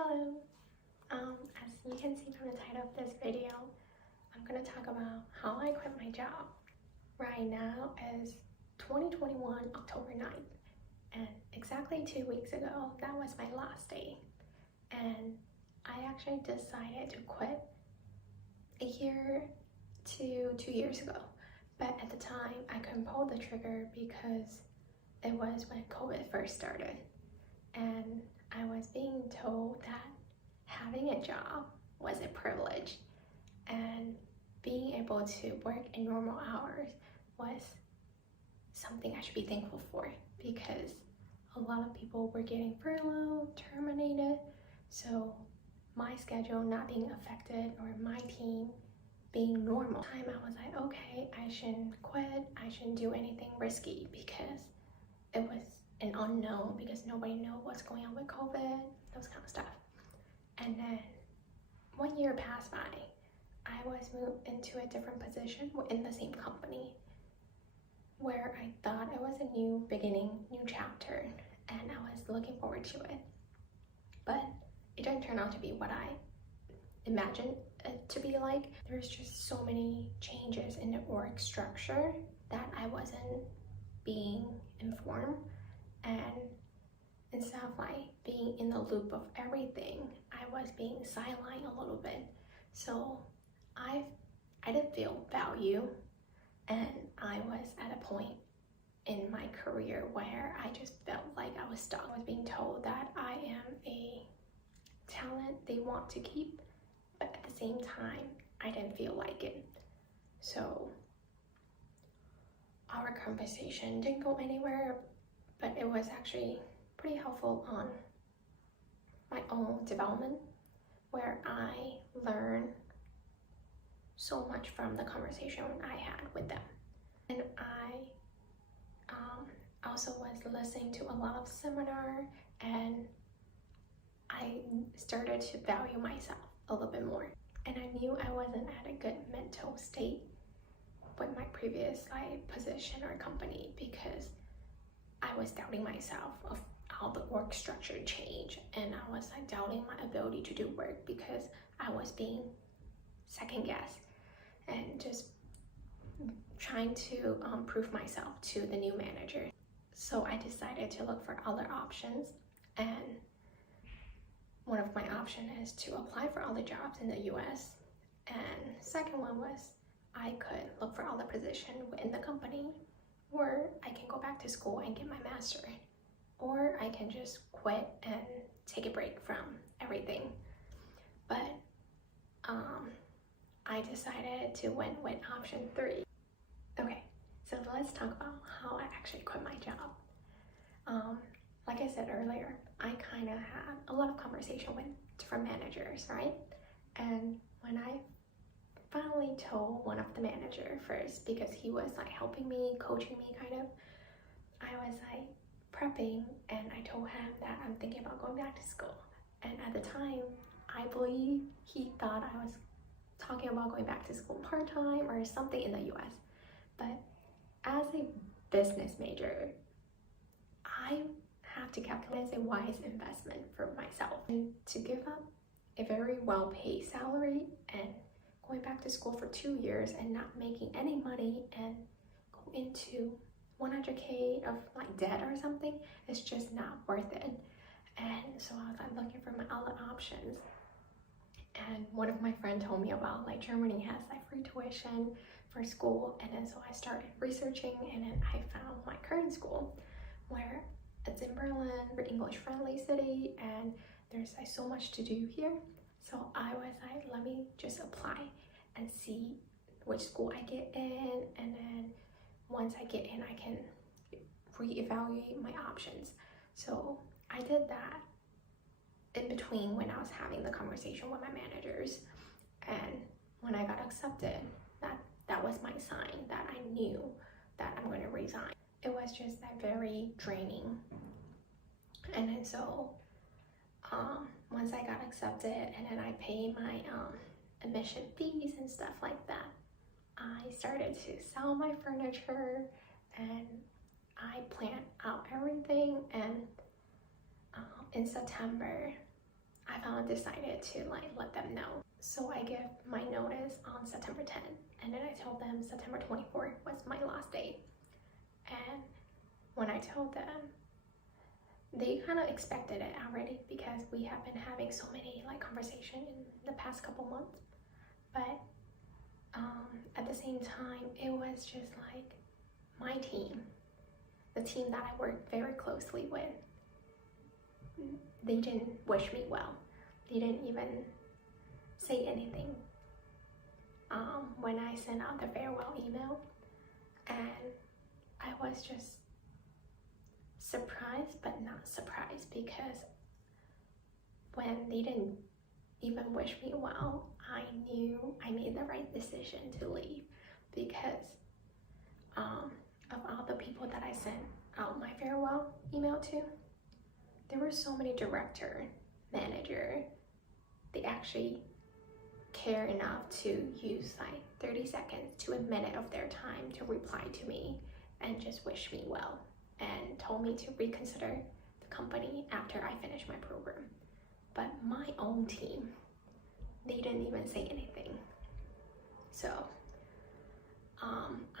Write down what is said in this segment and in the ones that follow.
Hello. As you can see from the title of this video, I'm going to talk about how I quit my job. Right now is 2021 October 9th, and exactly 2 weeks ago, that was my last day. And I actually decided to quit a year to 2 years ago. But at the time, I couldn't pull the trigger because it was when COVID first started. And I was being told that having a job was a privilege and being able to work in normal hours was something I should be thankful for, because a lot of people were getting furloughed, terminated, so my schedule not being affected or my team being normal. I was like, okay, I shouldn't quit, I shouldn't do anything risky because it was an unknown, because nobody knew what's going on with COVID, those kind of stuff. And then 1 year passed by. I was moved into a different position in the same company where I thought it was a new beginning, new chapter, and I was looking forward to it. But it didn't turn out to be what I imagined it to be like. There's just so many changes in the org structure that I wasn't being informed. And instead of like being in the loop of everything, I was being sidelined a little bit. So I didn't feel value, and I was at a point in my career where I just felt like I was stuck. I was being told that I am a talent they want to keep, but at the same time, I didn't feel like it. So our conversation didn't go anywhere, but it was actually pretty helpful on my own development, where I learned so much from the conversation I had with them. And I also was listening to a lot of seminar, and I started to value myself a little bit more. And I knew I wasn't at a good mental state with my previous position or company, because I was doubting myself of how the work structure changed, and I was doubting my ability to do work because I was being second guessed and just trying to prove myself to the new manager. So I decided to look for other options, and one of my options is to apply for other jobs in the US, and second one was I could look for other position within the company where I can go back to school and get my master, or I can just quit and take a break from everything. But I decided to went with option 3. Okay, so let's talk about how I actually quit my job. Like I said earlier, I kind of had a lot of conversation with different managers, right? And when I finally told one of the manager first, because he was helping me, coaching me kind of, I was prepping, and I told him that I'm thinking about going back to school. And at the time, I believe he thought I was talking about going back to school part-time or something in the US. But as a business major, I have to calculate a wise investment for myself. And to give up a very well-paid salary and going back to school for 2 years and not making any money and go into 100K of debt or something, it's just not worth it. And so I was looking for my other options. And one of my friends told me about Germany has free tuition for school, and then so I started researching, and then I found my current school, where it's in Berlin, an English-friendly city, and there's so much to do here. So I was let me just apply and see which school I get in, and then once I get in, I can reevaluate my options. So I did that in between when I was having the conversation with my managers, and when I got accepted, that was my sign that I knew that I'm going to resign. It was just very draining. And then so once I got accepted, and then I paid my admission fees and stuff like that, I started to sell my furniture, and I planned out everything. And in September, I decided to like let them know. So I gave my notice on September 10th, and then I told them September 24th was my last day. And when I told them, they kind of expected it already because we have been having so many like conversation in the past couple months. But at the same time, it was just like my team, the team that I work very closely with, they didn't wish me well. They didn't even say anything when I sent out the farewell email. And I was just surprised, but not surprised, because when they didn't even wish me well, I knew I made the right decision to leave, because of all the people that I sent out my farewell email to, there were so many director, manager, they actually care enough to use like 30 seconds to a minute of their time to reply to me and just wish me well and told me to reconsider the company after I finished my program. But my own team, they didn't even say anything. So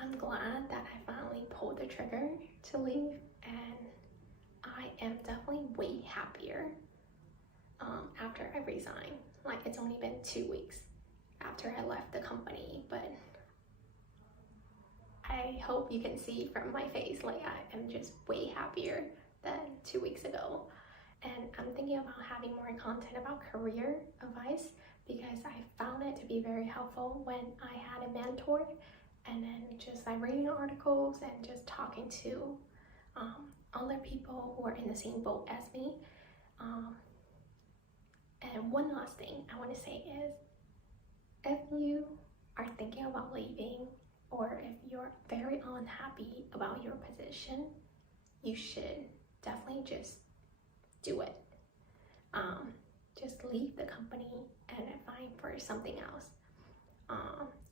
I'm glad that I finally pulled the trigger to leave, and I am definitely way happier after I resigned. Like, it's only been 2 weeks after I left the company, but I hope you can see from my face, like, I am just way happier than 2 weeks ago. And I'm thinking about having more content about career advice, because I found it to be very helpful when I had a mentor, and then just like reading articles and just talking to other people who are in the same boat as me. And one last thing I want to say is, if you are thinking about leaving, or if you're very unhappy about your position, you should definitely just do it. Just leave the company and find for something else.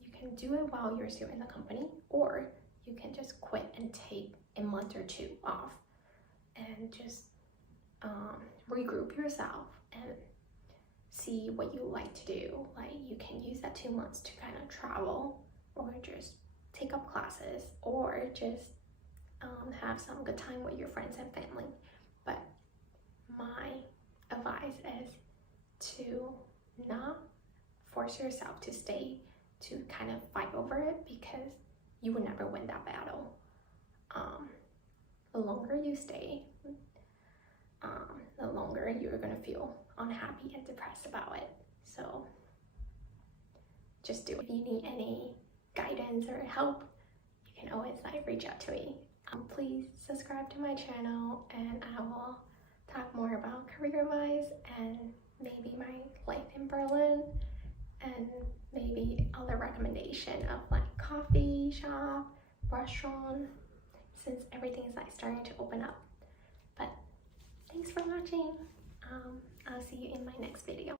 You can do it while you're still in the company, or you can just quit and take a month or 2 off and just regroup yourself and see what you like to do. Like, you can use that 2 months to kind of travel, or just take up classes, or just have some good time with your friends and family. But my advice is to not force yourself to stay, to kind of fight over it, because you will never win that battle. The longer you stay, the longer you're gonna feel unhappy and depressed about it. So just do it. If you need any guidance or help, you can always like reach out to me. Please subscribe to my channel, and I will talk more about career advice and maybe my life in Berlin, and maybe other recommendation of like coffee shop, restaurant, since everything is like starting to open up. But thanks for watching. I'll see you in my next video.